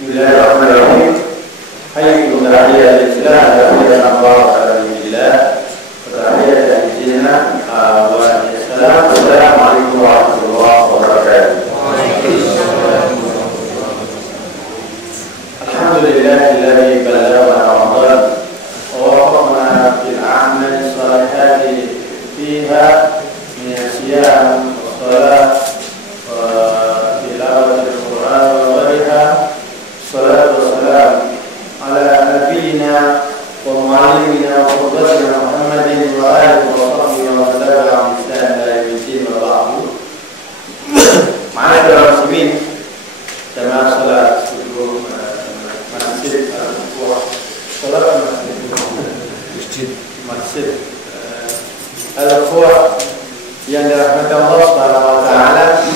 Bismillahirrahmanirrahim. Hayyu tahiyya al-Islam wa sallallahu alaihi wa tahiyya Assalamualaikum warahmatullahi wabarakatuh. Alhamdulillahilladzi ballaghana Ramadan wa waffaqna bil a'mali shalihati fiha min as-siyam was-salat wa tilawatil Qur'an wa ghayriha. Salatu wassalam ala nabiyyina wa muallimina wa qudwatina Muhammadin wa alihi wa sahbihi wa sallam bi ihsan ila yaumil wa ba'du. Ma'asyiral muslimin, jamaah salat subuh masjid al-Quwah, salat masjid al-Quwah yang dirahmati Allah Subhanahu wa taala.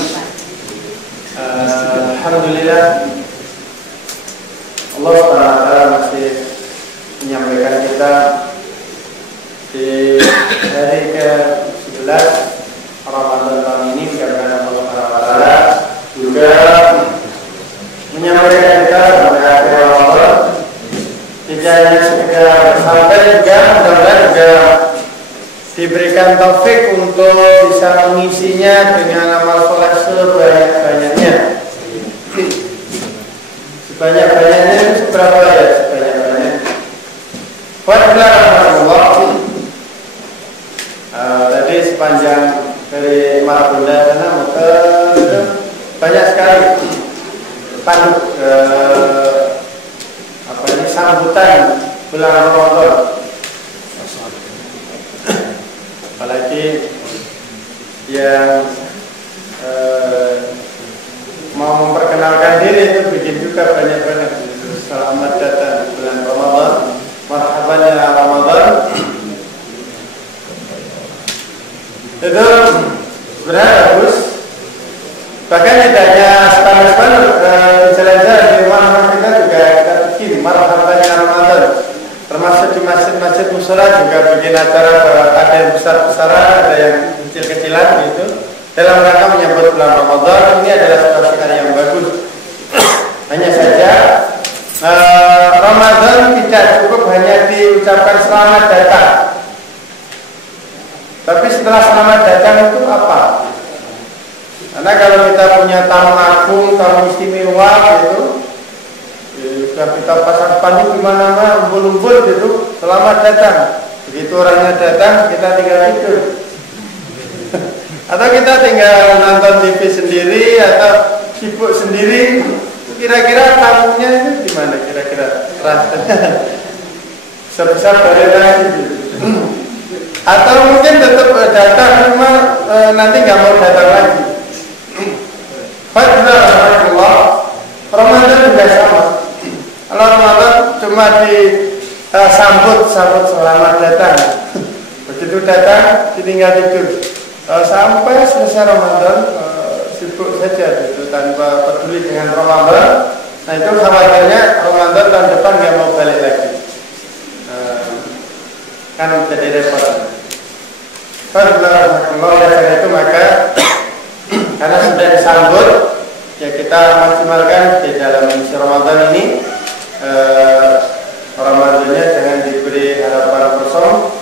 Alhamdulillah, Allah SWT masih menyampaikan kita di hari ke-11 Ramadan tahun ini, karena Allah SWT juga menyampaikan kita sampai akhir Ramadan. Tidak hanya sekedar sampai, juga mudah-mudahan juga diberikan taufik untuk bisa mengisinya dengan amal soleh sebanyak-banyaknya. Sebanyak-banyaknya itu seberapa ya? Sebanyak-banyaknya Alhamdulillah. Tadi sepanjang dari Margonda sana banyak sekali panduk sambutan bulan Ramadan. Apalagi yang mau memperkenalkan diri itu bikin juga banyak-banyak. Selamat datang bulan Ramadan, marhaban ya Ramadan. Itu sebenarnya bagus. Bahkan tidak hanya spanduk-spanduk, jalan-jalan di rumah kita juga kita bikin marhaban ya Ramadan. Termasuk di masjid-masjid mushola juga bikin acara, ada yang besar-besaran, ada yang kecil-kecilan gitu, dalam rangka menyambut bulan Ramadan. Ini adalah suatu hari yang bagus. Hanya saja Ramadan tidak cukup hanya diucapkan selamat datang. Tapi setelah selamat datang itu apa? Karena kalau kita punya tamu agung, tamu istimewa gitu, sudah kita pasang spanduk di mana-mana, umpul-umpul gitu, selamat datang. Begitu orangnya datang, kita tinggal tidur. Atau kita tinggal nonton TV sendiri atau sibuk sendiri. Kira-kira tamunya itu gimana? Kira-kira rasanya sebesar barang itu. Atau mungkin tetap datang, cuma nanti nggak mau datang lagi. Alhamdulillah, Ramadan juga sama. Kalau Ramadan cuma disambut selamat datang. Begitu datang, ditinggal tidur. Sampai selesai Ramadan sibuk saja gitu, tanpa peduli dengan Ramadan. Nah itu khawatirnya Ramadan tahun depan nggak mau balik lagi, kan jadi repot. Oleh karena itu maka karena sudah disambut, ya kita maksimalkan di dalam mengisi Ramadan ini. Ramadannya jangan diberi harapan kosong,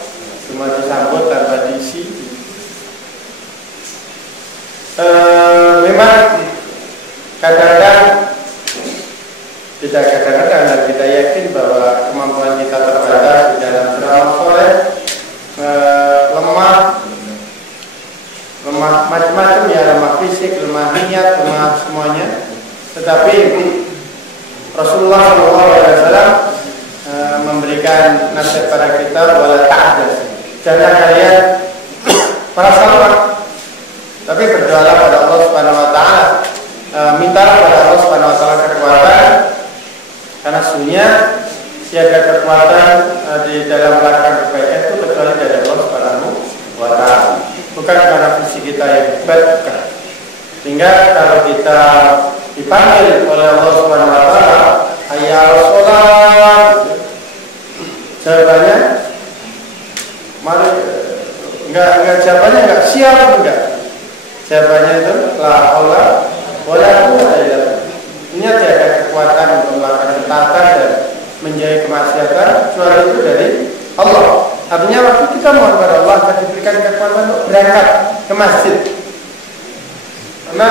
cuma disambut tanpa diisi. Memang kadang-kadang dan kita yakin bahwa kemampuan kita terbatas di dalam beramal soleh, lemah macam-macam ya, lemah fisik, lemah niat, lemah semuanya. Tetapi Rasulullah SAW memberikan nasihat pada kita, wala ta'adas, jangan kalian merasa lemah, tapi berdoalah pada Allah Subhanahu wa taala, mintalah pada Allah Subhanahu wa taala kekuatan, karena sesungguhnya tiada kekuatan di dalam melakukan kebaikan itu kecuali dari Allah Subhanahu wa taala. Bukan karena fisik kita yang hebat, bukan. Sehingga kalau kita dipanggil oleh Allah Subhanahu wa taala, hayya 'alas shalah, jawabannya mari, enggak jawabannya enggak siap, enggak. Jawabannya itu la haula wala quwwata illa billah. Ini ada kekuatan untuk ke masjid. Karena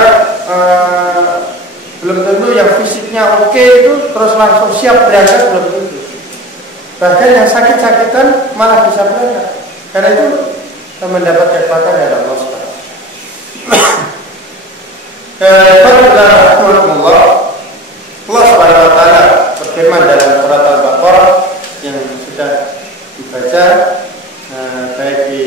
belum tentu yang fisiknya oke itu terus langsung siap berangkat, belum tentu. Bahkan yang sakit-sakitan malah bisa berangkat. Karena itu mendapat kekuatan dari Allah Subhanahu. Allah Subhanahu wa taala berfirman dalam surat Al-Baqarah yang sudah dibaca baik di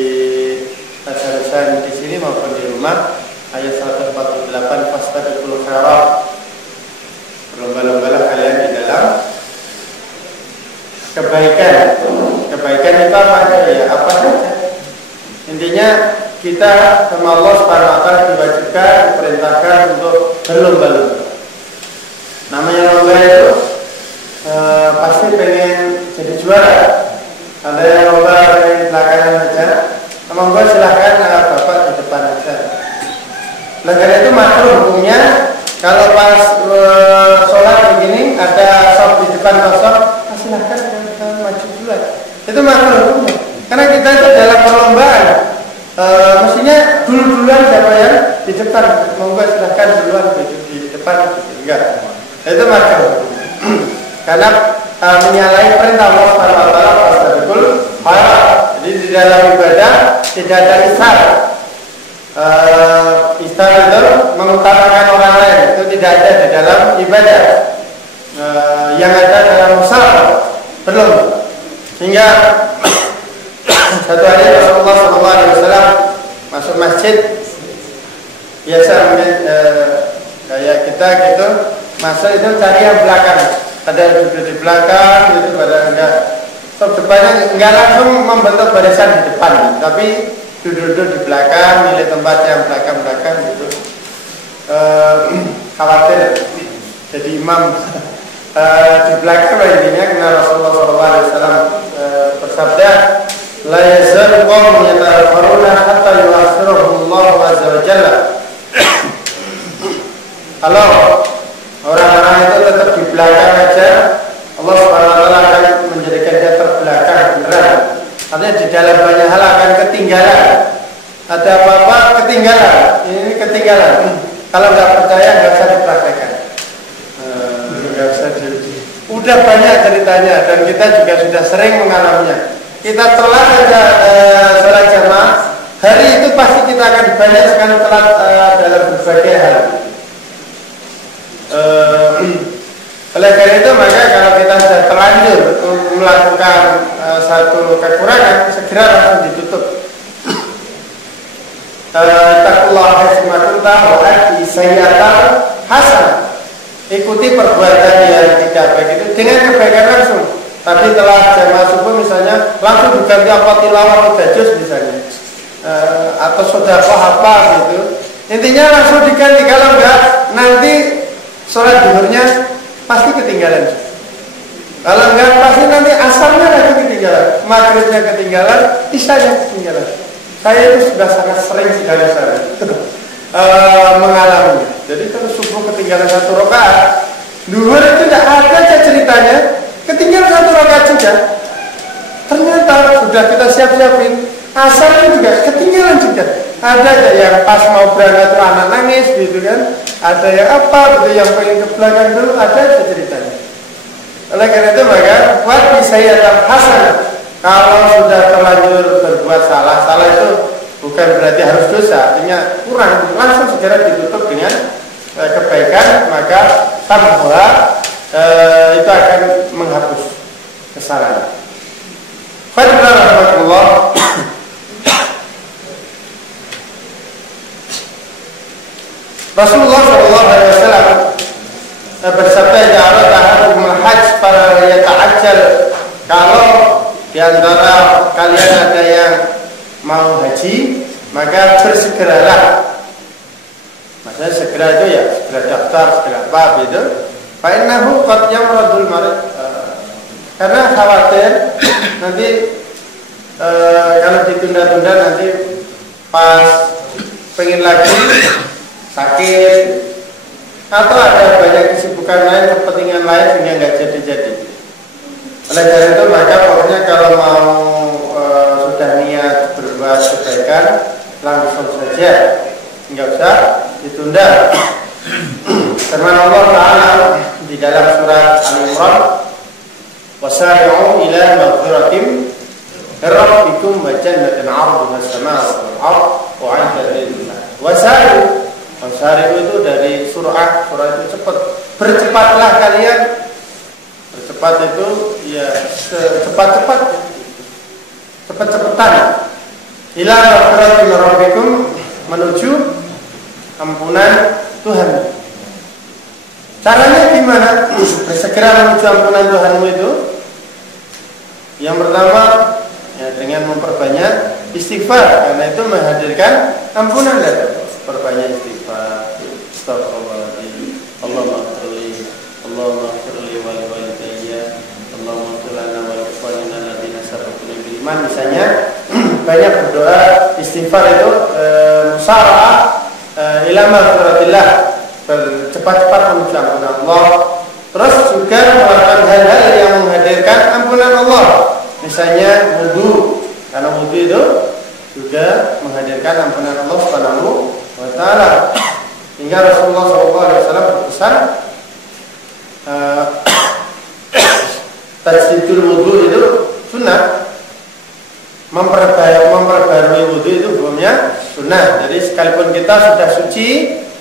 bacaan di sini maupun di rumah, ayat 148, fastabiqul khairat, berlomba-lombalah kalian di dalam kebaikan. Kebaikan itu apa aja ya? Apa saja. Intinya kita sama Allah Subhanahu wa taala diwajibkan, diperintahkan untuk berlomba-lomba. Namanya lomba itu pasti pengen jadi juara. Ada yang lomba pengen belakangan aja, monggo silahkan bapak di depan aja. Nah karena itu makruh hukumnya kalau pas sholat begini ada sop di depan kosong, silahkan kita maju duluan. Itu makruh hukumnya. Karena kita itu dalam perlombaan, mestinya duluan siapa yang di depan, monggo silahkan duluan di depan, enggak. Itu makruh. Karena menyalahi perintah Allah Subhanahu wa taala fastabiqul khairat. Jadi di dalam ibadah tidak ada isyarat. Isyarat itu mengutamakan orang lain, itu tidak ada di dalam ibadah. Yang ada dalam musyawarah belum. Sehingga satu hari Rasulullah SAW masuk masjid, biasa mungkin kayak kita gitu, masuk itu cari yang belakang. Ada yang duduk di belakang, gitu, pada enggak. Depannya enggak langsung membentuk barisan di depan, tapi duduk di belakang, milih tempat yang belakang gitu. Khawatir jadi imam di belakang intinya. Karena Rasulullah SAW bersabda, la yazal qawm yatafaruna hatta yu'akhirahumullah azza wa jalla. Kalau orang-orang itu tetap di belakang aja, Allah Subhanahu wa taala akan menjadikan dia terbelakang beneran. Artinya di dalam banyak hal akan ketinggalan. Ada apa-apa ketinggalan. Ini ketinggalan. Kalau nggak percaya nggak usah dipraktekkan. Nggak usah udah banyak ceritanya dan kita juga sudah sering mengalaminya. Kita telat aja sholat jamaah, hari itu pasti kita akan banyak sekali telat dalam berbagai hal. Oleh karena itu maka kalau kita sudah terlanjur melakukan satu kekurangan, segera langsung ditutup. Taqullaha haitsu wa ati sayyi'atan hasanah. Ikuti perbuatan yang tidak baik itu dengan kebaikan langsung. Tadi telah jamaah subuh misalnya langsung diganti apa tilawah tajus misalnya, atau sedekah apa gitu. Intinya langsung diganti, kalau enggak nanti sholat zuhurnya pasti ketinggalan. Kalau enggak pasti nanti asarnya lagi ketinggalan, maghribnya ketinggalan, isyanya ketinggalan. Saya itu sudah sangat sering sekali mengalaminya. Jadi kalau subuh ketinggalan 1 rakaat, zuhur itu tidak ada aja ceritanya, ketinggalan 1 rakaat juga. Ternyata sudah kita siap-siapin, asarnya juga ketinggalan juga. Ada aja yang pas mau berangkat tuh anak nangis gitu kan. Ada yang apa gitu, yang pengen ke belakang dulu, ada aja ceritanya. Oleh karena itu maka buat saya hasanah. Kalau sudah terlanjur berbuat salah itu bukan berarti harus dosa, artinya kurang, langsung segera ditutup dengan kebaikan, maka tambuha itu akan menghapus kesalahan. Fadlullah. Rasulullah SAW bersabda, "Ja'ala tahakumul hajj fala yata'ajjal." Kalau di antara kalian ada yang mau haji, maka bersegeralah. Maksudnya segera itu ya segera daftar, segera apa gitu. Fa innahu qad yamradul marid. Karena khawatir nanti kalau ditunda-tunda nanti pas pengen lagi sakit atau ada banyak kesibukan lain, kepentingan lain sehingga nggak jadi-jadi. Oleh karena itu maka pokoknya kalau mau sudah niat berbuat kebaikan langsung saja ma'muran wasari'u ila maghfiratin rabbikum wa jannatin 'arduha as-samawati wal ardh u'iddat lil-muttaqin. Wasari'u itu dari surah itu cepat. Bercepatlah kalian. Bercepat itu ya secepat-cepat, cepat-cepatan. Ila maghfiratin rabbikum, menuju ampunan Tuhan. Caranya gimana? Bersegera menuju ampunan Tuhanmu itu. Yang pertama ya, dengan memperbanyak istighfar, karena itu menghadirkan ampunan dari Allah. Perbanyak istighfar. Astagfirullahaladzim. Allahumma firli wa li walidayya. Allahumma fir lana wa li ikhwanina alladziina sabaquna bil iman. Misalnya banyak berdoa istighfar itu musara'ah ila maghfiratillah, bercepat-cepat menuju ampunan Allah. Terus juga melakukan hal-hal yang menghadirkan ampunan Allah. Misalnya wudu, karena wudu itu juga menghadirkan ampunan Allah Subhanahu wa taala. Hingga Rasulullah SAW berpesan tajdidul wudu itu sunnah. Memperbarui wudu itu hukumnya sunnah. Jadi sekalipun kita sudah suci,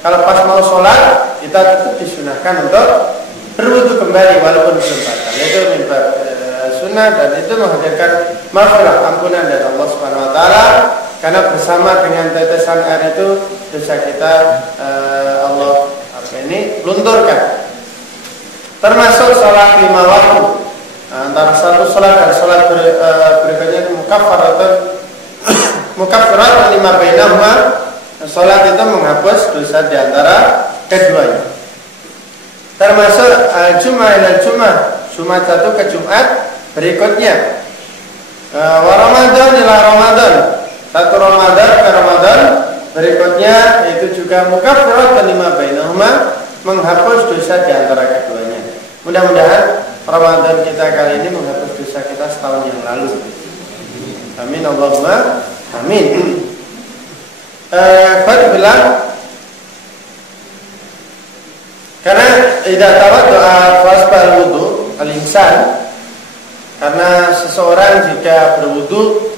kalau pas mau sholat kita tetap disunahkan untuk berwudu kembali walaupun belum batal. Itu mimbar sunnah, dan itu menghadirkan maghfirah, ampunan dari Allah Subhanahu wa taala, karena bersama dengan tetesan air itu dosa kita Allah lunturkan. Termasuk sholat 5 waktu. Antara satu sholat dan sholat berikutnya mukaffaratun lima bainahuma. Sholat itu menghapus dosa di antara keduanya. Termasuk Jumat dan Jumat satu ke Jumat berikutnya. Wa Ramadan ila Ramadan, satu Ramadan ke Ramadan berikutnya, itu juga mukaffaratun lima bainahuma, menghapus dosa di antara keduanya. Mudah-mudahan Ramadan kita kali ini menghapus dosa kita setahun yang lalu. Amin Allahumma amin. Bilang karena tidak tahu doa fasbal wudu al-insan, karena seseorang jika berwudu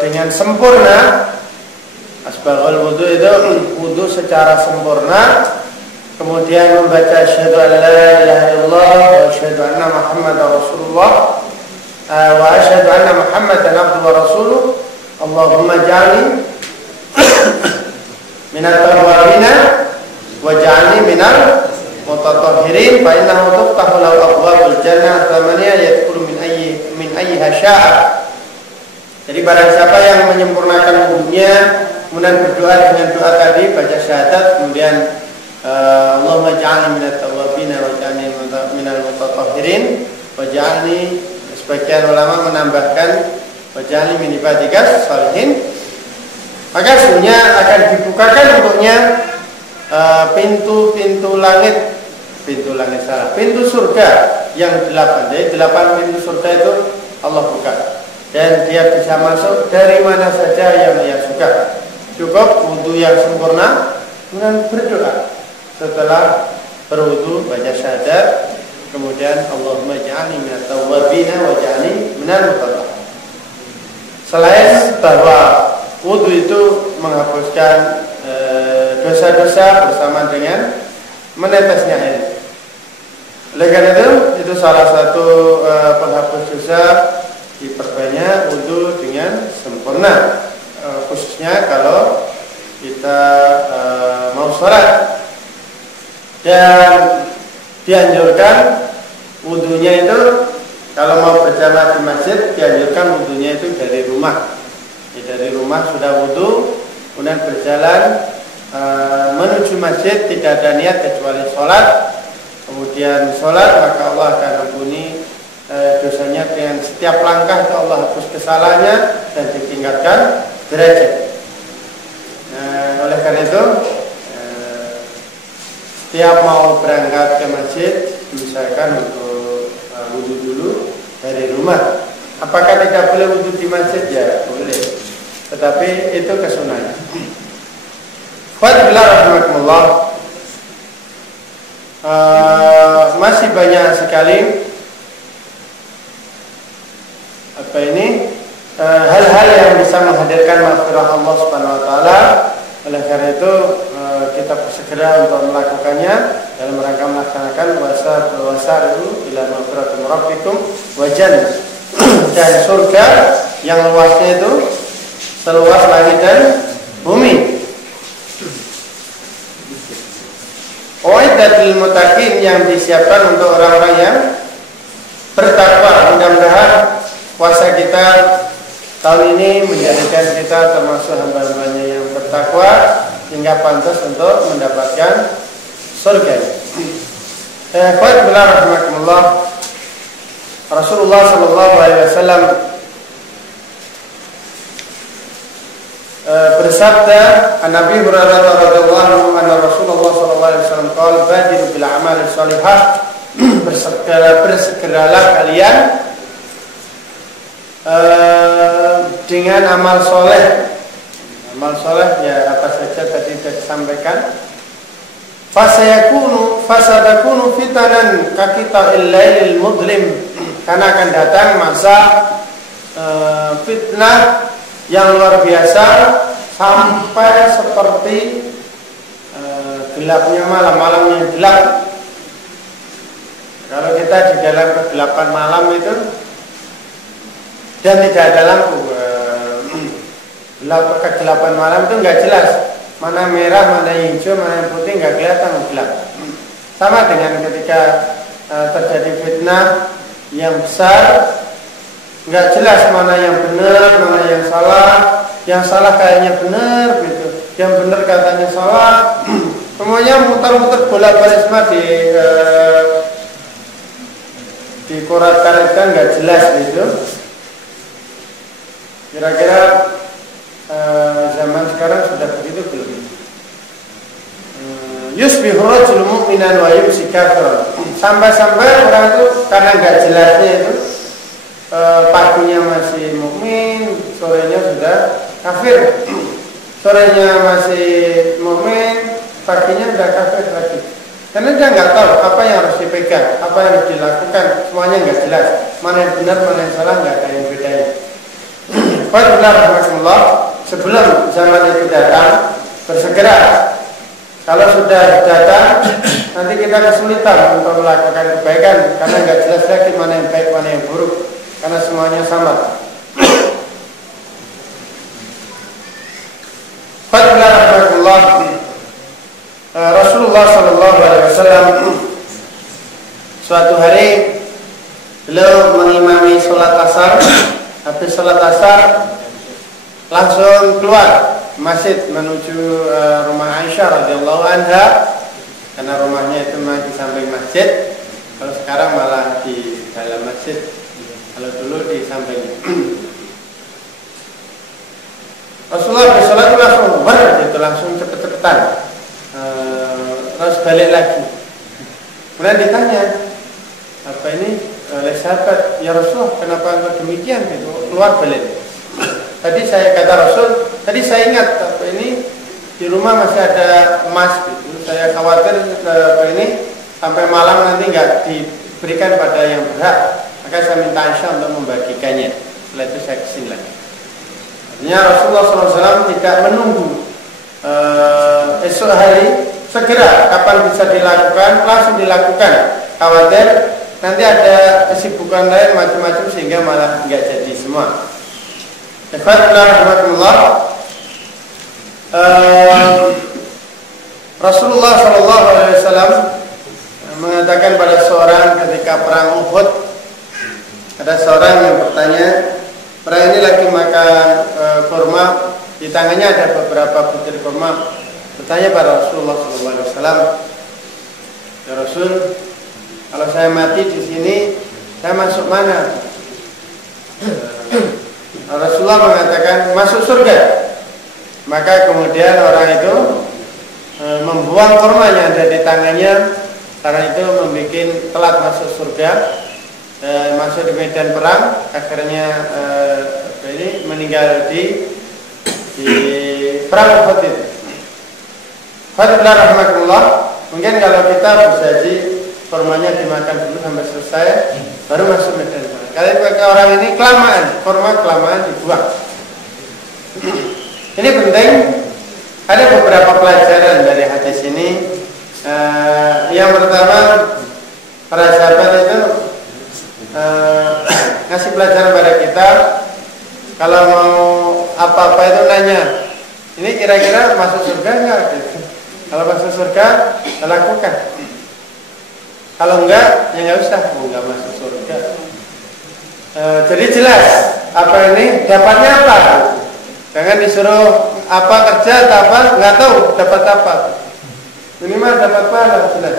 dengan sempurna, asbagul wudu itu wudu secara sempurna, kemudian membaca asyhadu an la ilaha illallah wa asyhadu anna muhammadar rasulullah wa asyhadu anna muhammadan abduhu wa rasuluh. Allahumma ja'alni minat tawwabina wa ja'alni minal mutatahhirin, fa innahu tuftahu lahu abwabul jannah thamaniyah yadkhulu min ayyiha syaa. Jadi barang siapa yang menyempurnakan wudunya, kemudian berdoa dengan doa tadi, baca syahadat, kemudian Allahumma ja'alni minat tawwabina wa ja'alni minal mutatahhirin wa ja'alni, sebagian ulama menambahkan wa ja'alni min ibadikas shalihin, maka sesungguhnya akan dibukakan untuknya pintu langit, pintu surga yang 8. Jadi 8 pintu surga itu Allah buka, dan dia bisa masuk dari mana saja yang dia suka. Cukup wudu yang sempurna, kemudian berdoa. Setelah berwudu baca syahadat, kemudian Allahumma ja'alni minat tawwabina wa ja'alni minal mutatahhirin. Selain bahwa wudu itu menghapuskan dosa-dosa bersama dengan menetesnya air. Oleh karena itu salah satu penghapus dosa, diperbanyak wudu dengan sempurna, khususnya kalau kita mau sholat. Dan dianjurkan wudunya itu, kalau mau berjamaah di masjid, dianjurkan wudunya itu dari rumah. Dari rumah sudah wudu, kemudian berjalan menuju masjid, tidak ada niat kecuali sholat. Kemudian sholat, maka Allah akan ampuni dosanya dengan setiap langkah itu Allah hapus kesalahannya dan ditingkatkan derajat. Oleh karena itu, setiap mau berangkat ke masjid diusahakan untuk wudu dulu dari rumah. Apakah tidak boleh wudu di masjid? Ya boleh, tetapi itu kesunahan. Fadillah rahmatullah. masih banyak sekali hal-hal yang bisa menghadirkan maghfirah Allah Subhanahu wa taala. Oleh karena itu kita segera untuk melakukannya dalam rangka melaksanakan wasari'u ila maghfiratin rabbikum wa jannah, dan surga yang luasnya itu seluas langit dan bumi. Uiddatil muttaqin, yang disiapkan untuk orang-orang yang bertakwa. Mudah-mudahan puasa kita tahun ini menjadikan kita termasuk hamba-hambanya yang bertakwa hingga pantas untuk mendapatkan surga. Bismillahirrahmanirrahim. Rasulullah sallallahu alaihi wasallam bersabda, Nabi Hurairah radhiyallahu anhu, anna Rasulullah sallallahu alaihi wasallam qala badiru bil a'mal shalihah, bersegeralah kalian dengan amal soleh. Amal soleh ya apa saja tadi sudah disampaikan. Fasadakunu fitanan kakita'il lailil mudlim, karena akan datang masa fitnah yang luar biasa sampai seperti gelapnya malam yang gelap. Kalau kita di dalam kegelapan malam itu dan tidak ada lampu, kegelapan malam itu nggak jelas mana merah, mana hijau, mana yang putih, nggak kelihatan, gelap. Sama dengan ketika terjadi fitnah yang besar, nggak jelas mana yang benar, mana yang salah kayaknya benar gitu, yang benar katanya salah. Semuanya muter-muter bolak-balik semua di korat-karetkan, nggak jelas gitu. Kira-kira zaman sekarang sudah begitu belum? Yusbihu rajul mu'minan wa yumsi kafiran. Sampai-sampai orang itu karena nggak jelasnya itu paginya masih mukmin, sorenya sudah kafir. Sorenya masih mukmin, paginya sudah kafir lagi. Karena dia nggak tahu apa yang harus dipegang, apa yang harus dilakukan, semuanya nggak jelas. Mana yang benar, mana yang salah, nggak ada yang bedanya. Bismillahirrahmanirrahim. Sebelum zaman itu datang, bersegera. Kalau sudah datang, nanti kita kesulitan untuk melakukan kebaikan karena nggak jelas lagi mana yang baik, mana yang buruk, karena semuanya sama. Bismillahirrahmanirrahim. Rasulullah Sallallahu Alaihi Wasallam suatu hari beliau mengimami sholat asar. Habis sholat asar langsung keluar masjid menuju rumah Aisyah radhiyallahu anha, karena rumahnya itu di samping masjid. Kalau sekarang malah di dalam masjid, kalau dulu di sampingnya. Rasulullah bersolat itu langsung cepet-cepetan, terus balik lagi. Kemudian ditanya, apa ini oleh sahabat, ya Rasul, kenapa engkau demikian gitu, keluar balik? Tadi saya kata Rasul, tadi saya ingat apa ini di rumah masih ada emas gitu, saya khawatir ini sampai malam nanti nggak diberikan pada yang berhak, maka saya minta Aisyah untuk membagikannya. Setelah itu saya kesini lagi. Artinya Rasulullah SAW tidak menunggu esok hari, segera kapan bisa dilakukan langsung dilakukan, khawatir nanti ada kesibukan lain macam-macam sehingga malah nggak jadi semua. Rasulullah SAW mengatakan pada seorang ketika perang Uhud, ada seorang yang bertanya, orang ini lagi makan kurma, di tangannya ada beberapa butir kurma, bertanya pada Rasulullah SAW, ya Rasul, kalau saya mati di sini, saya masuk mana? Rasulullah mengatakan masuk surga. Maka kemudian orang itu membuang kurma yang ada di tangannya, karena itu membuat telat masuk surga, masuk di medan perang, akhirnya ini meninggal di perang Uhud itu. Alhamdulillah rahmatullah. Mungkin kalau kita bersaji kurmanya dimakan selesai baru masuk medan perang. Kalian pakai orang ini kelamaan, format kelamaan dibuang. Ini penting. Ada beberapa pelajaran dari hadis ini. Yang pertama, para sahabat itu ngasih pelajaran pada kita. Kalau mau apa-apa itu nanya, ini kira-kira masuk surga enggak? Gitu. Kalau masuk surga, lakukan. Kalau enggak, ya nggak usah. Enggak masuk surga. Jadi jelas apa ini dapatnya apa. Jangan disuruh apa kerja, apa nggak tahu dapat apa. Minimal dapat pahala jelas.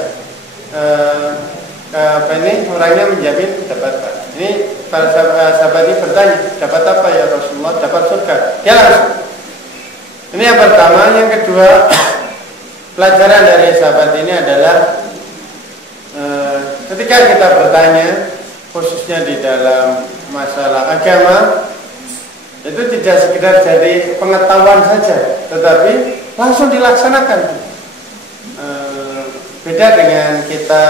Apa ini orangnya menjamin dapat apa. Ini para sahabat ini bertanya, dapat apa ya Rasulullah? Dapat surga. Dia langsung. Ini yang pertama. Yang kedua, pelajaran dari sahabat ini adalah ketika kita bertanya, khususnya di dalam masalah agama, itu tidak sekedar jadi pengetahuan saja, tetapi langsung dilaksanakan. Beda dengan kita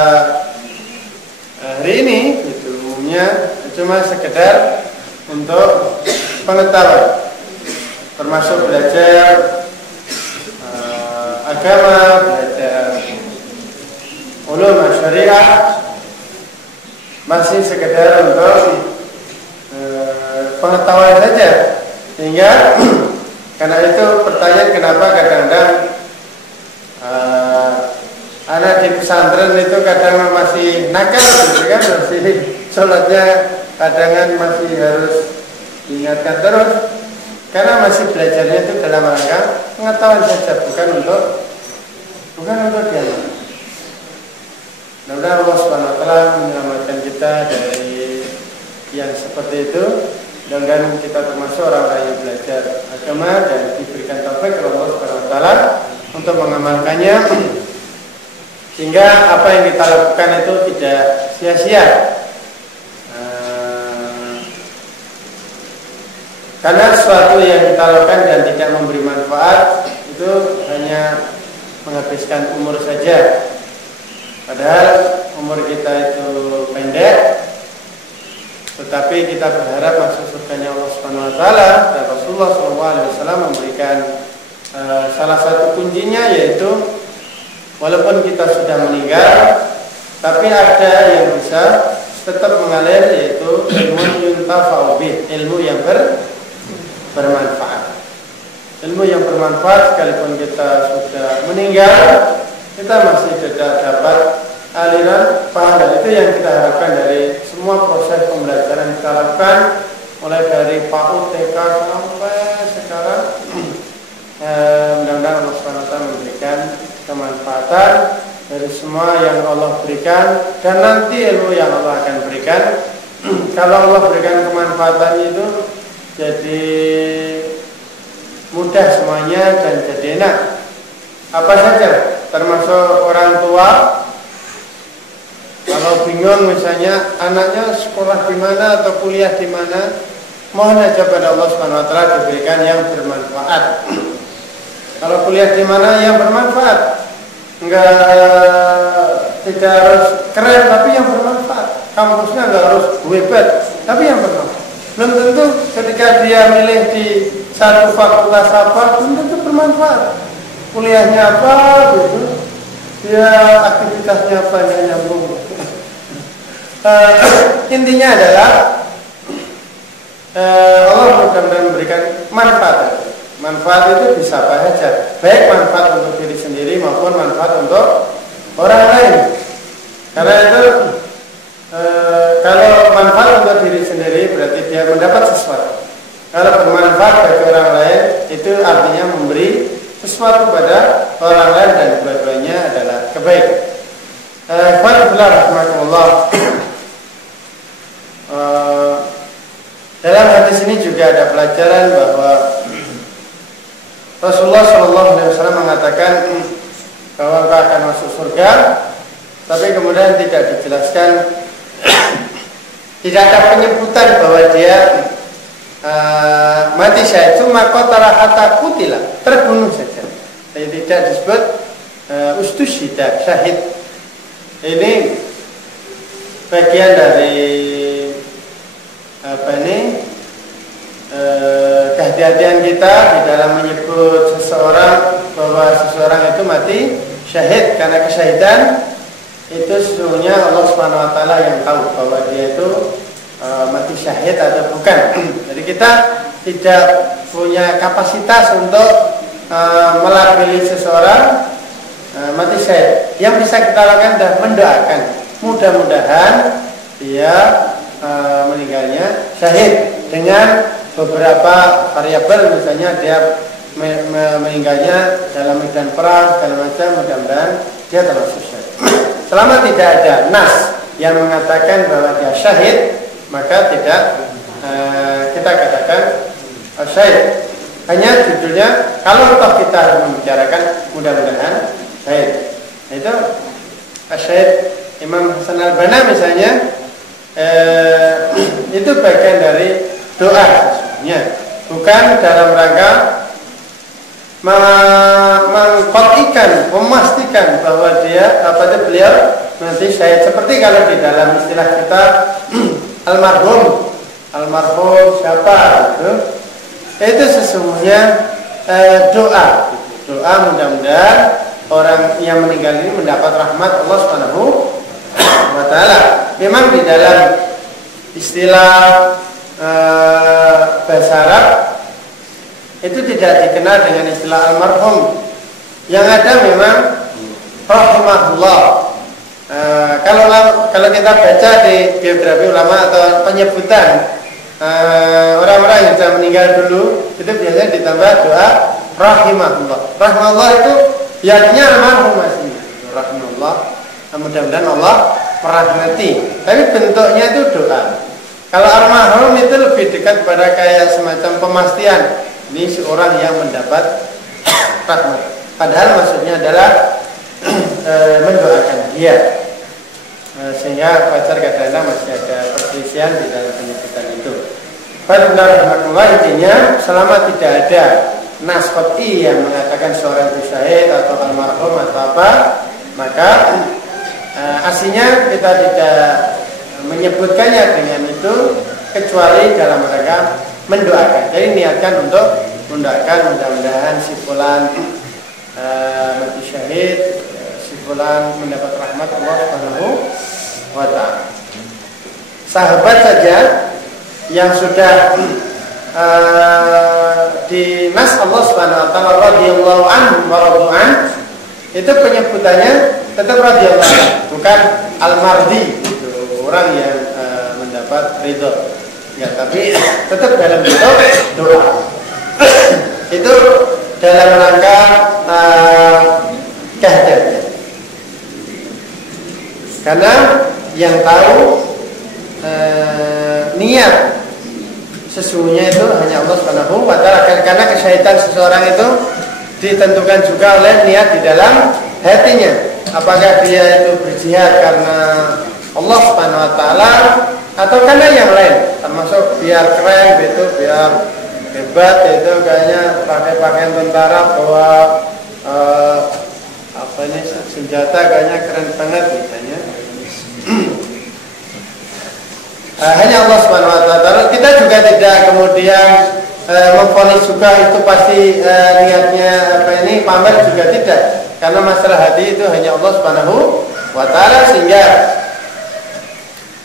hari ini, gitu, umumnya cuma sekedar untuk pengetahuan, termasuk belajar agama, belajar ulum syariah, masih sekedar untuk pengetahuan saja. Sehingga karena itu pertanyaan kenapa kadang-kadang anak di pesantren itu kadang masih nakal gitu kan, masih sholatnya kadang masih harus diingatkan terus, karena masih belajarnya itu dalam rangka pengetahuan saja, bukan untuk diamalkan. Mudah-mudahan Allah Subhanahu wa taala menyelamatkan kita dari yang seperti itu. Dan kita termasuk orang-orang yang belajar agama dan diberikan taufik oleh Allah Subhanahu wa taala untuk mengamalkannya, sehingga apa yang kita lakukan itu tidak sia-sia. Karena sesuatu yang kita lakukan dan tidak memberi manfaat itu hanya menghabiskan umur saja. Padahal umur kita itu pendek, tetapi kita berharap masuk surganya Allah Subhanahu wa taala, dan Rasulullah SAW memberikan salah satu kuncinya, yaitu walaupun kita sudah meninggal, tapi ada yang bisa tetap mengalir, yaitu ilmu yuntafa'u bih, ilmu yang bermanfaat. Ilmu yang bermanfaat sekalipun kita sudah meninggal, kita masih tidak dapat aliran pahala. Itu yang kita harapkan dari semua proses pembelajaran kita lakukan, mulai dari PAUD, TK sampai sekarang. Mudah-mudahan Allah SWT memberikan kemanfaatan dari semua yang Allah berikan, dan nanti ilmu yang Allah akan berikan. Kalau Allah berikan kemanfaatan itu jadi mudah semuanya dan jadi enak. Apa saja, termasuk orang tua. Kalau bingung misalnya anaknya sekolah di mana atau kuliah di mana, mohon aja pada Allah Subhanahu wa taala diberikan yang bermanfaat. Kalau kuliah di mana yang bermanfaat, tidak harus keren tapi yang bermanfaat. Kampusnya enggak harus hebat tapi yang bermanfaat. Belum tentu ketika dia milih di satu fakultas apa, belum tentu bermanfaat. Kuliahnya apa gitu, dia aktivitasnya apa, yang nyambung. Intinya adalah Allah mudah-mudahan memberikan manfaat. Manfaat itu bisa apa saja, baik manfaat untuk diri sendiri maupun manfaat untuk orang lain. Karena itu kalau manfaat untuk diri sendiri berarti dia mendapat sesuatu. Kalau bermanfaat bagi orang lain, itu artinya memberi sesuatu pada orang lain, dan dua-duanya adalah kebaikan. Alhamdulillah, rahmatullah. Dalam hadis ini juga ada pelajaran bahwa Rasulullah SAW mengatakan bahwa engkau akan masuk surga, tapi kemudian tidak dijelaskan, tidak ada penyebutan bahwa dia mati syahid, cuma qatala hatta qutila, terbunuh saja. Jadi tidak disebut ustusyhida, syahid. Ini bagian dari kehati-hatian kita di dalam menyebut seseorang bahwa seseorang itu mati syahid, karena kesyahidan itu sesungguhnya Allah Subhanahu wa taala yang tahu bahwa dia itu mati syahid atau bukan. Jadi kita tidak punya kapasitas untuk melabeli seseorang mati syahid. Yang bisa kita lakukan adalah mendoakan, mudah-mudahan dia meninggalnya syahid dengan beberapa variabel, misalnya dia meninggalnya dalam medan perang segala macam, mudah-mudahan dia termasuk syahid. Selama tidak ada nas yang mengatakan bahwa dia syahid, maka tidak kita katakan syahid. Hanya judulnya, kalau toh kita membicarakan mudah-mudahan syahid. Itu syahid Imam Hasan al-Banna misalnya, itu bagian dari doa sesungguhnya, bukan dalam rangka mengkotikan, memastikan bahwa beliau nanti syahid. Seperti kalau di dalam istilah kita almarhum siapa itu sesungguhnya doa mudah-mudahan orang yang meninggal ini mendapat rahmat Allah Subhanahu wa taala. Memang di dalam istilah bahasa Arab itu tidak dikenal dengan istilah almarhum. Yang ada memang rahimahullah. Kalau kita baca di biografi ulama atau penyebutan orang-orang yang sudah meninggal dulu, itu biasanya ditambah doa rahimahullah. Rahimahullah itu artinya almarhum masih. Rahimahullah, mudah-mudahan Allah merahmati. Tapi bentuknya itu doa. Kalau almarhum itu lebih dekat pada kayak semacam pemastian ini seorang yang mendapat rahmat. Padahal maksudnya adalah mendoakan dia. Sehingga wajar kadang-kadang masih ada perselisihan di dalam penyebutan itu. Alhamdulillah, intinya selama tidak ada nas qat'i yang mengatakan seorang itu syahid atau almarhum atau apa, maka aslinya kita tidak menyebutkannya dengan itu kecuali dalam rangka mendoakan. Jadi niatkan untuk mendoakan mudah-mudahan si fulan mati syahid, si fulan mendapat rahmat Allah Subhanahu wa taala. Sahabat saja yang sudah di nas Allah Subhanahu wa taala radhiyallahu anhu wa radu'an, itu penyebutannya tetap radhiyallahu, bukan al-mardi, orang yang mendapat ridho. Ya, tapi tetap dalam bentuk doa. Itu dalam rangka kehadiran. Karena yang tahu niat sesungguhnya itu hanya Allah Subhanahu wa taala. Karena kesyahidan seseorang itu ditentukan juga oleh niat di dalam hatinya. Apakah dia itu berjihad karena Allah Subhanahu wa taala atau karena yang lain, termasuk biar keren gitu, biar hebat itu, kayaknya pakai pakaian tentara, bawa senjata kayaknya keren banget misalnya. Hanya Allah Subhanahu wa taala. Kita juga tidak kemudian memvonis juga itu pasti niatnya pamer, juga tidak. Karena masalah hati itu hanya Allah Subhanahu wa taala. Sehingga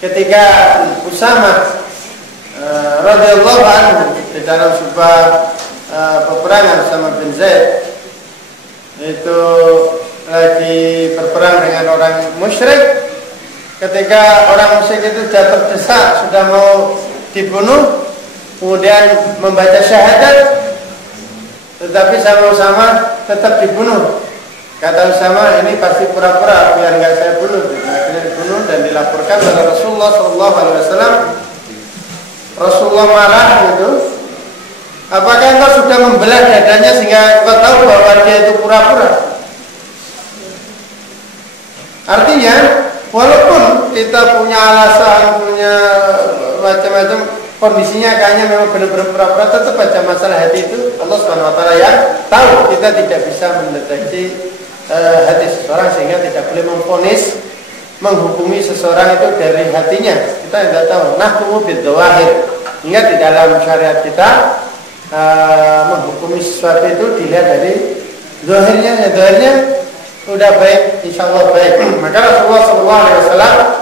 ketika Usamah radhiyallahu anhu di dalam sebuah peperangan sama bin Zaid, itu lagi berperang dengan orang musyrik. Ketika orang musyrik itu sudah terdesak, sudah mau dibunuh, kemudian membaca syahadat, tetapi sama-sama tetap dibunuh. Kata Usama, ini pasti pura-pura biar nggak saya bunuh. Akhirnya dibunuh dan dilaporkan kepada Rasulullah SAW. Rasulullah marah gitu. Apakah engkau sudah membelah dadanya sehingga engkau tahu bahwa dia itu pura-pura? Artinya, walaupun kita punya alasan, punya macam-macam kondisinya kayaknya memang benar-benar pura-pura, tetap aja masalah hati itu Allah Subhanahu wa taala yang tahu. Kita tidak bisa mendeteksi hati seseorang sehingga tidak boleh memvonis menghukumi seseorang itu dari hatinya. Kita tidak tahu. Nahkumu bidzawahir. Ingat di dalam syariat kita menghukumi sesuatu itu dilihat dari zahirnya. Zahirnya udah baik, insya Allah baik. Maka Rasulullah SAW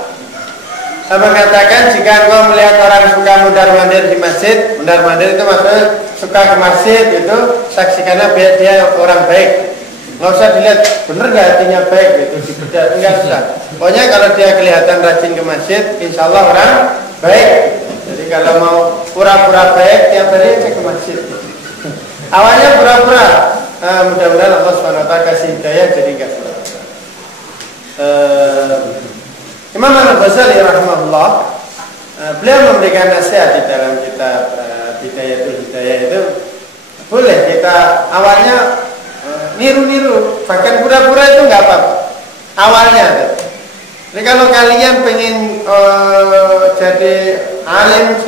mengatakan jika engkau melihat orang suka mundar-mandir di masjid, mundar-mandir itu maksudnya suka ke masjid, itu saksikanlah biar dia orang baik. Nggak usah dilihat bener nggak hatinya baik gitu, enggak usah. Pokoknya kalau dia kelihatan rajin ke masjid, insya Allah orang baik. Jadi kalau mau pura-pura baik, tiap hari ke masjid. Awalnya pura-pura, mudah-mudahan Allah SWT kasih hidayah jadi nggak pura-pura. Imam Al-Ghazali rahimahullah, beliau memberikan nasihat di dalam kitab Bidayatul Hidayah itu, boleh kita awalnya niru-niru, bahkan pura-pura itu nggak apa-apa awalnya. Jadi kalau kalian pengen jadi alim,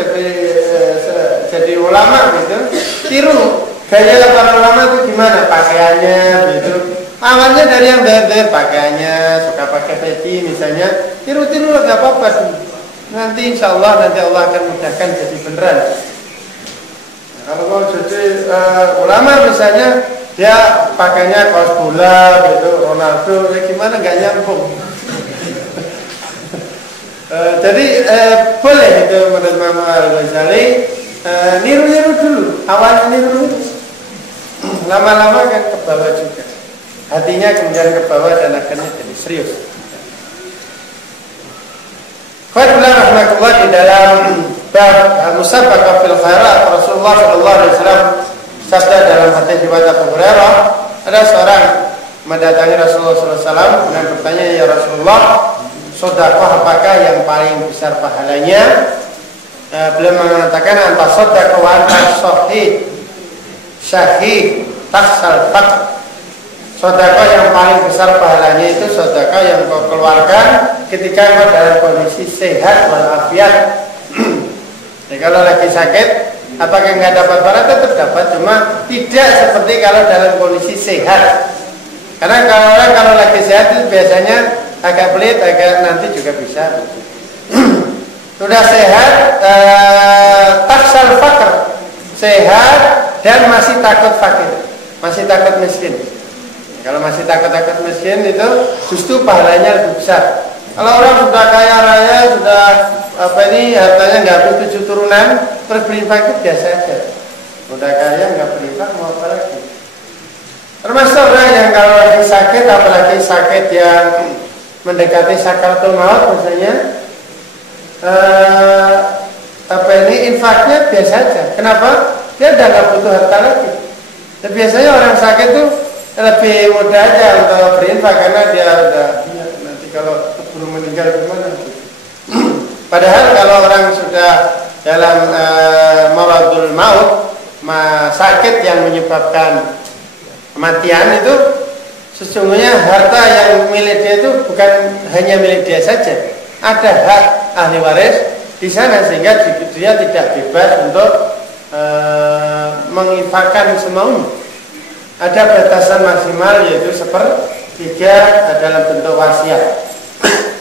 jadi ulama gitu, tiru gaya para ulama itu gimana pakaiannya gitu. Awalnya dari yang berbeda pakaiannya, suka pakai peci misalnya, tiru-tiru nggak apa-apa. Nanti insya Allah nanti Allah akan mudahkan jadi beneran. Nah, kalau mau jadi ulama misalnya, dia pakainya kaos bola gitu, Ronaldo, ya gimana nggak nyambung. Jadi boleh itu menurut Imam Al-Ghazali, niru-niru dulu, awalnya niru, lama-lama kan ke bawah juga, hatinya kemudian ke bawah dan akhirnya jadi serius. Qadullah rahmatullah di dalam bab musabaqah fil khairat, Rasulullah SAW sabda dalam hadis riwayat Abu Hurairah, ada seorang mendatangi Rasulullah SAW dengan bertanya, ya Rasulullah, sedekah apakah yang paling besar pahalanya? Beliau mengatakan anta sedekah wa anta syahid taksal faq. Sedekah yang paling besar pahalanya itu sedekah yang kau keluarkan ketika kau dalam kondisi sehat walafiat. Jadi kalau lagi sakit, apakah nggak dapat pahala? Tetap dapat, cuma tidak seperti kalau dalam kondisi sehat. Karena kalau lagi sehat itu biasanya agak pelit, agak nanti juga bisa. Sudah sehat, taksal fakir, sehat dan masih takut fakir, masih takut miskin. Kalau masih takut miskin itu justru pahalanya lebih besar. Kalau orang sudah kaya raya, sudah hartanya nggak habis 7 turunan, terus berinfak itu biasa aja. Udah kaya nggak berinfak mau apa lagi? Termasuk orang yang kalau lagi sakit, apalagi sakit yang mendekati sakaratul maut misalnya, infaknya biasa aja. Kenapa? Dia udah nggak butuh harta lagi. Dan biasanya orang sakit tuh lebih mudah aja untuk berinfak karena dia udah nanti kalau keburu meninggal gimana? Padahal kalau orang sudah dalam maradul maut, sakit yang menyebabkan kematian itu, sesungguhnya harta yang milik dia itu bukan hanya milik dia saja, ada hak ahli waris di sana sehingga dia tidak bebas untuk menginfakkan semaunya. Ada batasan maksimal yaitu 1/3 dalam bentuk wasiat.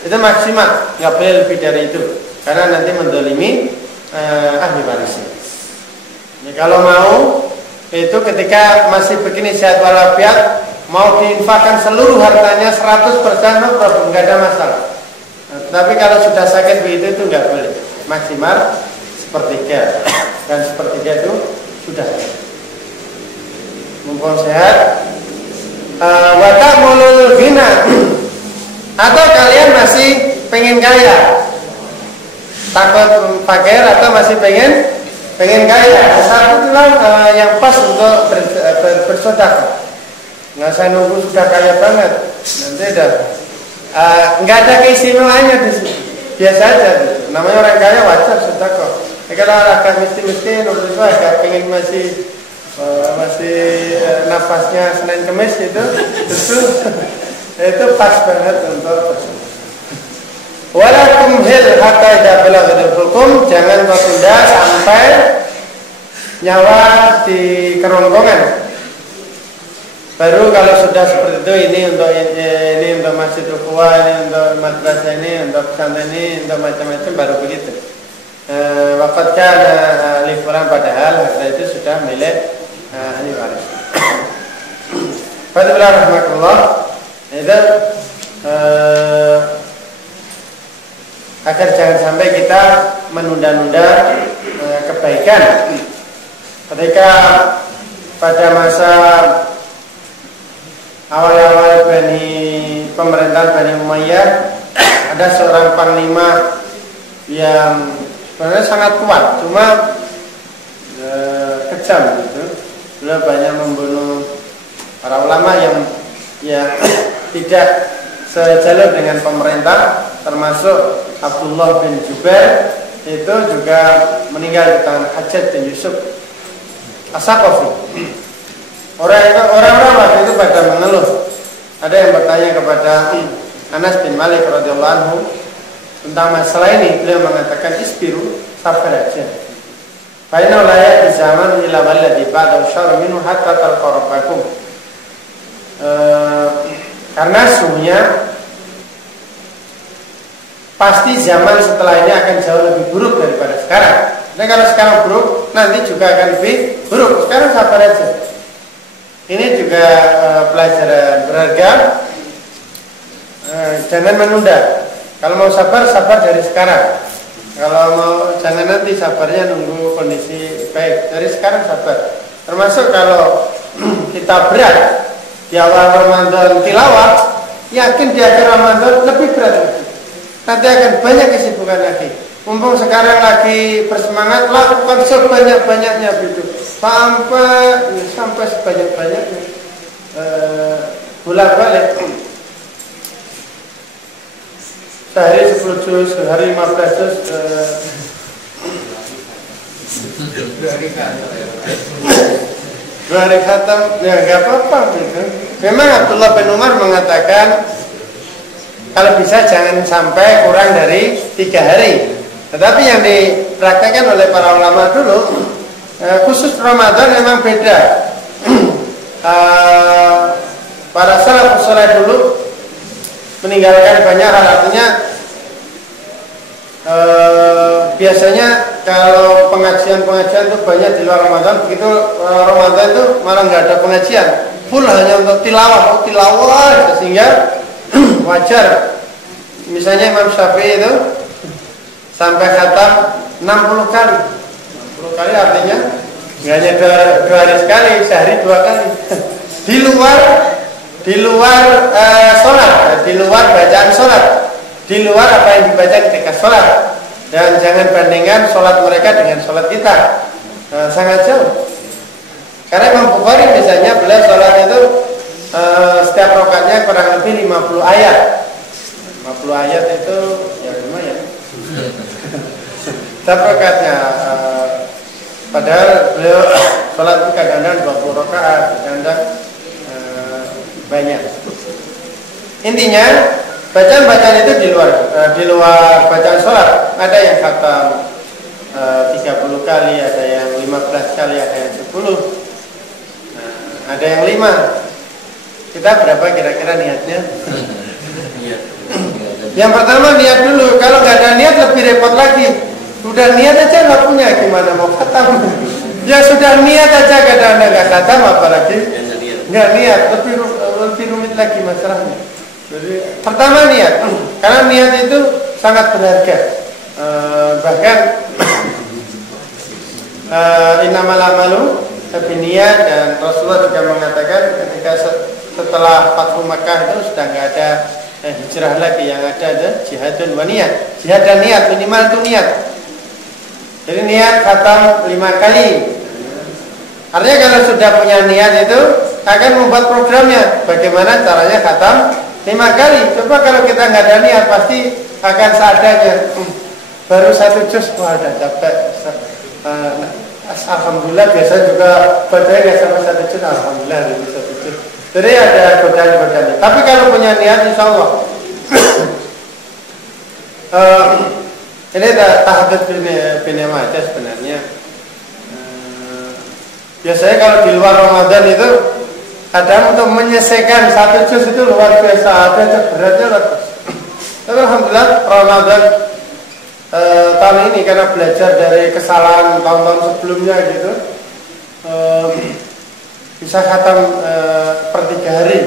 Itu maksimal, nggak boleh lebih dari itu, karena nanti mendolimi ahli warisnya. Jadi kalau mau itu ketika masih begini sehat walafiat, mau diinfakkan seluruh hartanya 100%, no problem, nggak ada masalah. Tapi kalau sudah sakit begitu itu nggak boleh, maksimal 1/3 dan 1/3 itu sudah. Mumpung sehat, watak mulul ghina, atau kalian masih pengen kaya, takut fakir atau masih pengen kaya. Satu bilang yang pas untuk bersedekah. Nggak saya nunggu sudah kaya banget, nanti dah nggak ada keistimewaannya di sini. Biasa aja, namanya orang kaya wajar sedekah. Kalau agak miskin, waktu itu agak pengen masih nafasnya Senin Kemis itu pas banget untuk bersedekah. Walakum hil hatta idza balaghatil hulqum, jangan kau tunda sampai nyawa di kerongkongan. Baru kalau sudah seperti itu, ini untuk masjid ukhuwah, ini untuk madrasah, ini untuk pesantren, ini untuk macam-macam, baru begitu. Waqad kana li fulan, padahal harta itu sudah milik ahli waris. Fadillah rahmatullah, itu agar jangan sampai kita menunda-nunda kebaikan. Ketika pada masa awal-awal pemerintahan Bani Umayyah, ada seorang panglima yang sebenarnya sangat kuat, cuma kejam gitu. Beliau banyak membunuh para ulama yang tidak sejalur dengan pemerintah, termasuk Abdullah bin Jubair itu juga meninggal di tangan Hajjaj bin Yusuf As-Saqafi. Orang-orang waktu itu pada mengeluh. Ada yang bertanya kepada Anas bin Malik radhiyallahu anhu tentang masalah ini. Beliau mengatakan, isbiru, sabar aja. Fa inna la ya'ti zaman illa walladhi ba'da syarr minhu hatta talqarabakum. Karena sesungguhnya pasti zaman setelah ini akan jauh lebih buruk daripada sekarang. Dan kalau sekarang buruk, nanti juga akan lebih buruk. Sekarang sabar aja. Ini juga pelajaran berharga. Jangan menunda. Kalau mau sabar, sabar dari sekarang. Kalau mau, jangan nanti sabarnya nunggu kondisi baik. Dari sekarang sabar. Termasuk kalau kita berat di awal Ramadan tilawah, yakin di akhir Ramadan lebih berat lagi. Nanti akan banyak kesibukan lagi. Mumpung sekarang lagi bersemangat, lakukan sebanyak-banyaknya begitu. Sampai sebanyak-banyaknya. Bolak-balik. Sehari 10 juz, sehari 15 juz. 2 hari khatam, ya nggak apa-apa gitu. Memang Abdullah bin Umar mengatakan kalau bisa jangan sampai kurang dari 3 hari. Tetapi yang dipraktekkan oleh para ulama dulu, khusus Ramadan memang beda. Para salafus saleh dulu meninggalkan banyak hal, artinya biasanya kalau pengajian-pengajian itu banyak di luar Ramadan, begitu Ramadan itu malah nggak ada pengajian, full hanya untuk tilawah, sehingga wajar. Misalnya Imam Syafi'i itu sampai khatam 60 kali. 60 kali artinya nggak hanya 2 hari sekali, sehari 2 kali. di luar sholat, di luar bacaan sholat, di luar apa yang dibaca ketika sholat. Dan jangan bandingkan sholat mereka dengan sholat kita, sangat jauh. Karena Imam Bukhari misalnya, beliau sholat itu setiap rakaatnya kurang lebih 50 ayat. 50 ayat itu ya lumayan. Setiap rakaatnya, padahal beliau sholat itu kadang-kadang 20 rakaat, kadang-kadang banyak. Intinya bacaan-bacaan itu di luar bacaan sholat. Ada yang khatam 30 kali, ada yang 15 kali, ada yang 10, ada yang 5. Kita berapa kira-kira niatnya? Yang pertama niat dulu. Kalau nggak ada niat lebih repot lagi. Sudah niat aja nggak punya, gimana mau khatam? Ya sudah niat aja kadang-kadang nggak khatam, apalagi nggak niat, lebih rumit lagi masalahnya. Jadi pertama niat, karena niat itu sangat berharga. Bahkan innamal amalu binniyat, dan Rasulullah juga mengatakan ketika setelah Fathu Makkah itu sudah nggak ada hijrah lagi, yang ada jihadun wa niyat. Jihad dan niat, minimal itu niat. Jadi niat khatam 5 kali. Artinya kalau sudah punya niat itu akan membuat programnya bagaimana caranya khatam 5 kali. Coba kalau kita nggak ada niat, pasti akan seadanya. Baru 1 juz, wah udah capek. Alhamdulillah, biasa juga bacanya nggak sampai 1 juz. Alhamdulillah dari 1 juz. Jadi ada godaan-godaan. Tapi kalau punya niat, insya Allah. Ini tahajud bin aja sebenarnya. Biasanya kalau di luar Ramadan itu Kadang untuk menyelesaikan satu juz itu luar biasa, ada beratnya luar biasa. Tapi alhamdulillah Ramadan tahun ini karena belajar dari kesalahan tahun-tahun sebelumnya gitu, bisa khatam per 3 hari.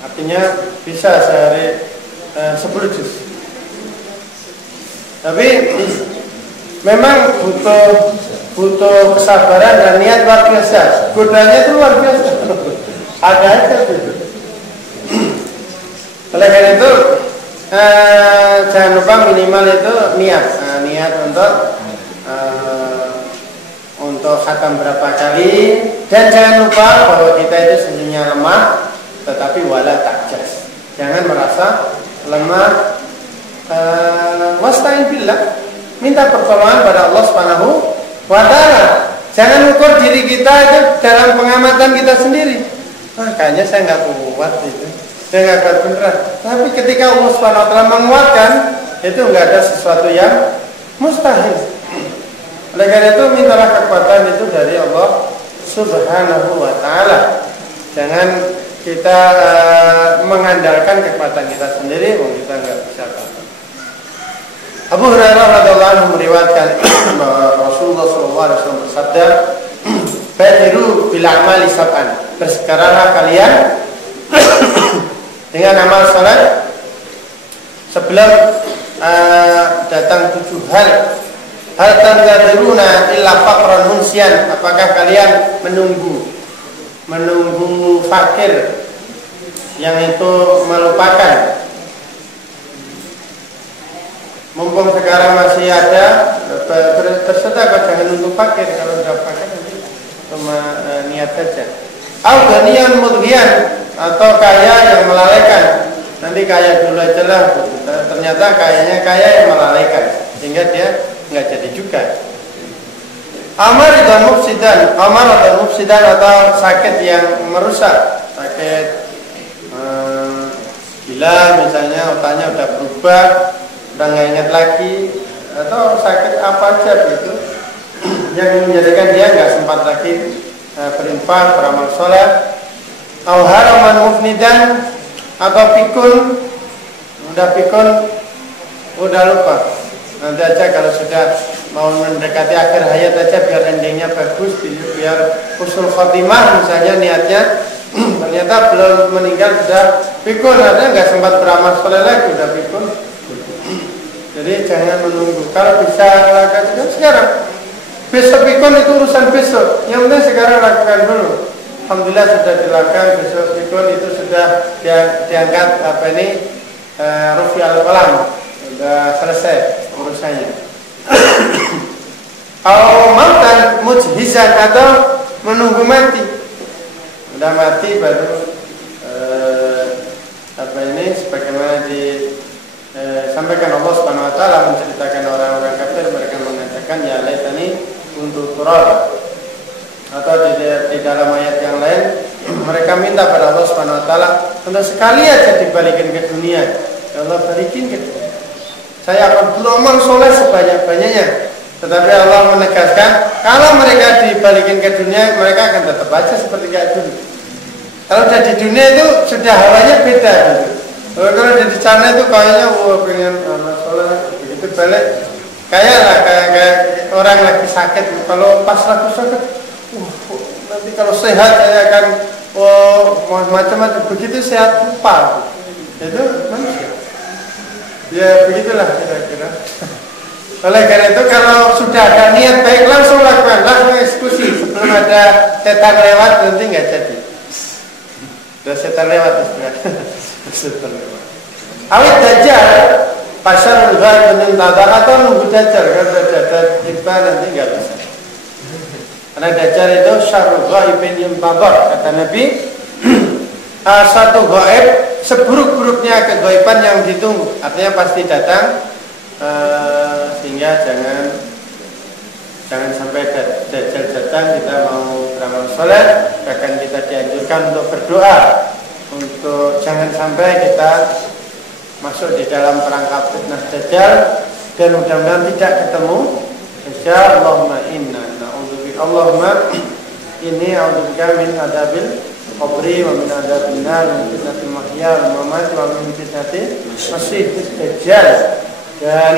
Artinya bisa sehari 10 juz. Tapi memang butuh kesabaran dan niat luar biasa. Godanya itu luar biasa. Ada aja gitu. Oleh karena itu jangan lupa minimal itu niat. Niat untuk khatam berapa kali. Dan jangan lupa bahwa kita itu sebenarnya lemah, tetapi wala ta'jas. Jangan merasa lemah. Wasta'in billah, minta pertolongan pada Allah Subhanahu wa ta'ala. Jangan ukur diri kita itu dalam pengamatan kita sendiri. Kayaknya saya nggak kuat itu, saya nggak kuat beneran. Tapi ketika Allah Subhanahu wa ta'ala menguatkan, itu nggak ada sesuatu yang mustahil. Oleh karena itu mintalah kekuatan itu dari Allah Subhanahu wa ta'ala. Jangan kita mengandalkan kekuatan kita sendiri, kita nggak bisa. Abu Hurairah radhiyallahu anhu meriwayatkan bahwa Rasulullah SAW bersabda, "Badiru bil amali sab'an." Bersegeralah kalian dengan amal salat sebelum datang 7 hal. Hal tanzuruna illa faqran munsian. Apakah kalian menunggu fakir yang itu melupakan? Mumpung sekarang masih ada, bersedekah, jangan nunggu fakir. Kalau sudah fakir nanti cuma niat saja. Al-ghaniyan mudhiyan, atau kaya yang melalaikan. Nanti kaya dulu aja lah, ternyata kayanya kaya yang melalaikan, sehingga dia nggak jadi juga. Amar dan mufsidan atau sakit yang merusak, sakit gila misalnya, otaknya udah berubah, udah nggak ingat lagi, atau sakit apa aja gitu yang menjadikan dia nggak sempat lagi berinfak, beramal soleh. Au haraman mufnidan, atau pikun, udah lupa. Nanti aja kalau sudah mau mendekati akhir hayat aja, biar endingnya bagus, biar usul khotimah misalnya niatnya. Ternyata belum meninggal sudah pikun, artinya nggak sempat beramal soleh lagi, udah pikun. Jadi jangan menunggu. Kalau bisa lakukan sekarang. Besok pikun itu urusan besok. Yang penting sekarang lakukan dulu. Alhamdulillah sudah dilakukan. Besok pikun itu sudah diangkat rufi al-qalam, sudah selesai urusannya. Kalau mautan mujhizan, atau menunggu mati. Sudah mati baru sebagaimana sampaikan Allah Subhanahu wa taala menceritakan orang-orang kafir, mereka mengatakan ya laitani kuntu turab. Atau di dalam ayat yang lain mereka minta pada Allah Subhanahu wa taala untuk sekali aja dibalikin ke dunia. Ya Allah, balikin ke dunia. Saya akan beramal soleh sebanyak-banyaknya. Tetapi Allah menegaskan kalau mereka dibalikin ke dunia, mereka akan tetap aja seperti kayak dulu. Kalau sudah di dunia itu sudah hawanya beda gitu. Kalau di sana itu kayaknya pengen amal soleh, begitu balik kayak orang lagi sakit. Kalau pas lagi sakit, nanti kalau sehat saya akan macam-macam. Begitu sehat lupa. Itu manusia. Ya begitulah kira-kira. Oleh karena itu kalau sudah ada niat baik, langsung lakukan, langsung eksekusi. Sebelum ada setan lewat nanti nggak jadi. Sudah setan lewat sudah. Setan lewat. Awit dajjal, pasar ulghar menyentada atau nunggu dajjal. Kalau dajjal tiba nanti nggak bisa. Karena dajjal itu syarrul ghaibin yuntadhar, kata Nabi. Satu gaib seburuk-buruknya kegaiban yang ditunggu, artinya pasti datang. Sehingga jangan sampai dajjal datang kita mau beramal soleh. Bahkan kita dianjurkan untuk berdoa, untuk jangan sampai kita masuk di dalam perangkap fitnah dajjal, dan mudah-mudahan tidak ketemu dajjal. Allahumma inna na'udzubika, Allahumma ini a'udzubika min adabil qabri wa min adzabil nar wa min fitnatil mahya wal mamat wa min fitnatil masiihid dajjal, dan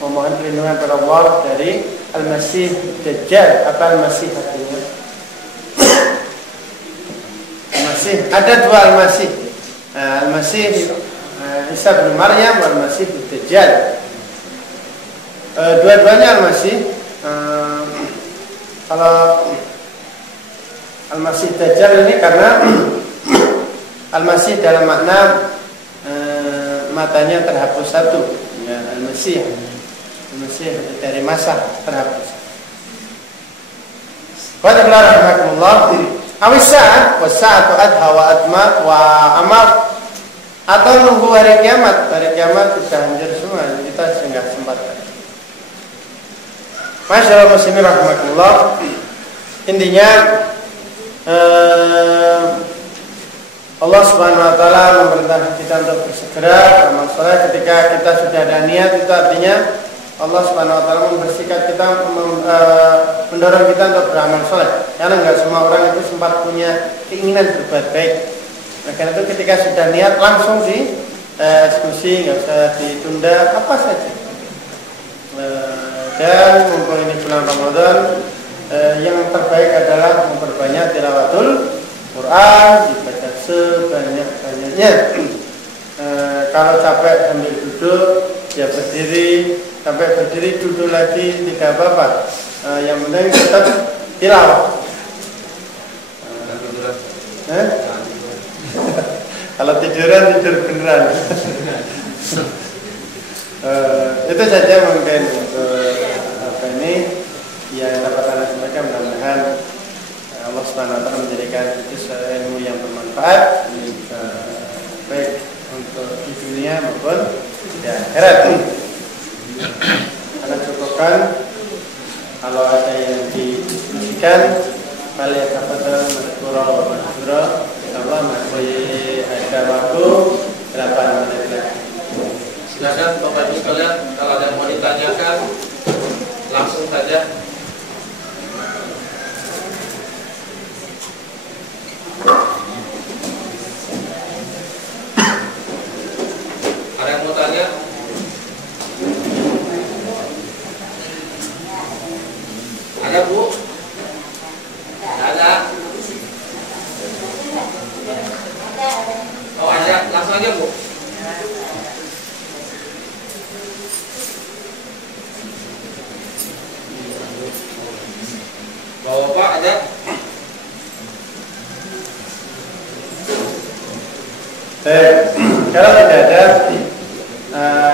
memohon perlindungan kepada Allah dari al-masih dajjal. Apa al-masih artinya? Al-masih ada dua al-masih. Al-masih Isa bin Maryam wal masih dajjal. Dua-duanya al-masih. Kalau Al-Masih Dajjal ini karena Al-Masih dalam makna matanya terhapus satu, ya, Al-Masih dari masa terhapus. Qala rahmatullah awisa'at wasa'atu adha wa adma wa amal, atau nunggu hari kiamat. Hari kiamat sudah hancur semua, kita enggak sempat. Masyaallah muslimin rahmatullah, intinya Allah Subhanahu wa taala memerintah kita untuk bersegera beramal saleh ketika kita sudah ada niat. Itu artinya Allah Subhanahu wa taala membersihkan kita, mendorong kita untuk beramal saleh. Karena enggak semua orang itu sempat punya keinginan berbuat baik. Nah, karena itu ketika sudah niat langsung eksekusi, enggak usah ditunda, apa saja. Dan mumpung ini bulan Ramadan, yang terbaik adalah memperbanyak tilawatul Quran, dibaca sebanyak-banyaknya. Kalau capek sambil duduk, ya berdiri, sampai berdiri duduk lagi tidak apa-apa. Yang penting tetap tilawah. Kalau tiduran, tidur beneran. Itu saja mungkin apa ini yang dapat Anda sampaikan. Mudah-mudahan Allah Subhanahu wa taala menjadikan itu ilmu yang bermanfaat, baik untuk di dunia maupun di akhirat. Anda cukupkan. Kalau ada yang didiskusikan, balik kepada Maskurah wa Maskurah. Insyaallah masih ada waktu 8 menit lagi. Silakan Bapak Ibu sekalian, kalau ada yang mau ditanyakan langsung saja. Ada yang mau tanya? Ada Bu? Tidak ada. Oh ada, langsung aja Bu. Bapak ada? Kalau tidak ada,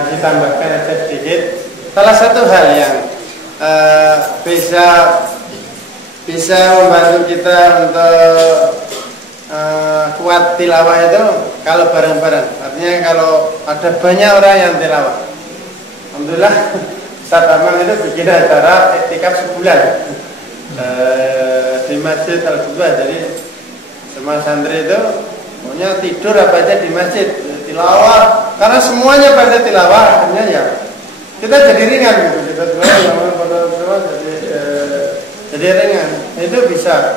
ditambahkan aja sedikit. Salah satu hal yang bisa membantu kita untuk kuat tilawah itu kalau bareng-bareng. Artinya kalau ada banyak orang yang tilawah. Alhamdulillah Ustaz Amang itu bikin acara iktikaf sebulan di Masjid Al-Qubah. Jadi semua santri itu maunya tidur apa aja di masjid tilawah, karena semuanya pada tilawah. Akhirnya ya kita jadi ringan gitu, kita tilawah pada semua jadi ringan. Itu bisa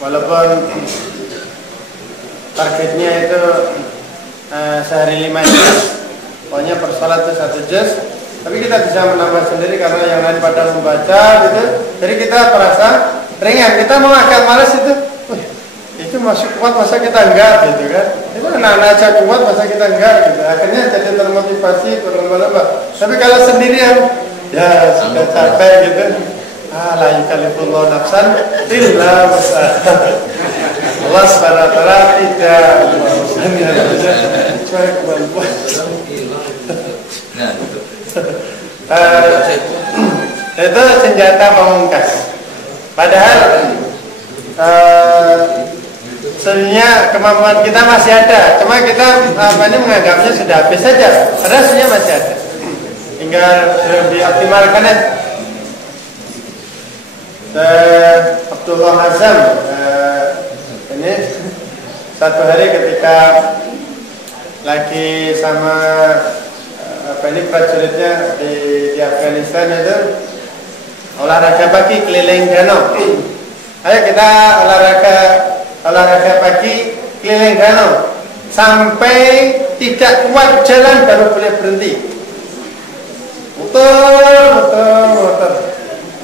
walaupun targetnya itu sehari 5 juz, pokoknya per salat itu 1 juz, tapi kita bisa menambah sendiri karena yang lain pada membaca gitu. Jadi kita merasa ringan. Kita mau agak malas itu masih kuat, masa kita enggak gitu kan. Itu anak-anak aja kuat, masa kita enggak gitu. Akhirnya jadi termotivasi berlomba-lomba. Tapi kalau sendirian ya sudah capek gitu. La yukallifullahu nafsan illa wus'aha. Allah Subhanahu wa taala tidak memaksakan kecuali kemampuan. Itu senjata pamungkas. Padahal sebenarnya kemampuan kita masih ada, cuma kita menganggapnya sudah habis saja. Padahal sebenarnya masih ada, tinggal dioptimalkan ya. Abdullah Hazam ini satu hari ketika lagi sama prajuritnya di Afghanistan itu olahraga pagi keliling danau. Ayo kita olahraga pagi keliling danau sampai tidak kuat jalan baru boleh berhenti. Muter.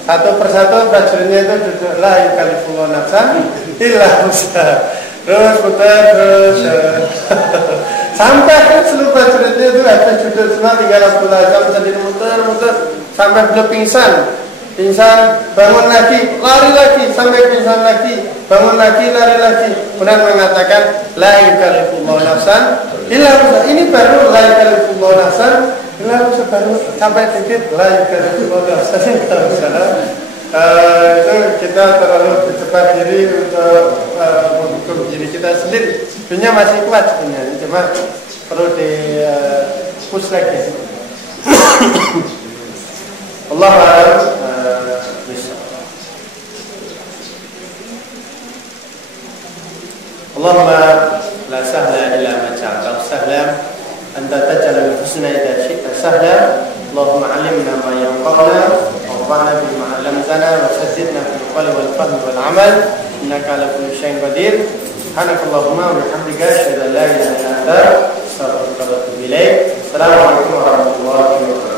Satu persatu prajuritnya itu duduk la yukallifullahu nafsan illa wus'aha. Terus muter terus sampai kan seluruh prajuritnya itu habis duduk semua tinggal Abdullah Azam sendiri muter sampai belum pingsan, bangun lagi, lari lagi sampai pingsan lagi, bangun lagi, lari lagi. Kemudian mengatakan la yukallifullahu nafsan illa wus'aha. Ini baru la yukallifullahu nafsan illa wus'aha, baru sampai dikit la yukallifullahu nafsan illa wus'aha. Itu kita terlalu bercepat diri untuk menghukum diri kita sendiri. Sebenarnya masih kuat sebenarnya, cuma perlu di push lagi. Allah bisa. Allahumma la sahla illa ma ja'altahu sahla anta taj'alul husna idza syi'ta sahla. Allahumma 'allimna ma yanfa'una wanfa'na bima 'allamtana wa saddidna fil qawli wal fahmi wal 'amal innaka 'ala kulli syai'in qadir. Subhanakallahumma wa bihamdika asyhadu an la ilaha illa anta astaghfiruka wa atubu ilaik. Assalamualaikum warahmatullahi wabarakatuh.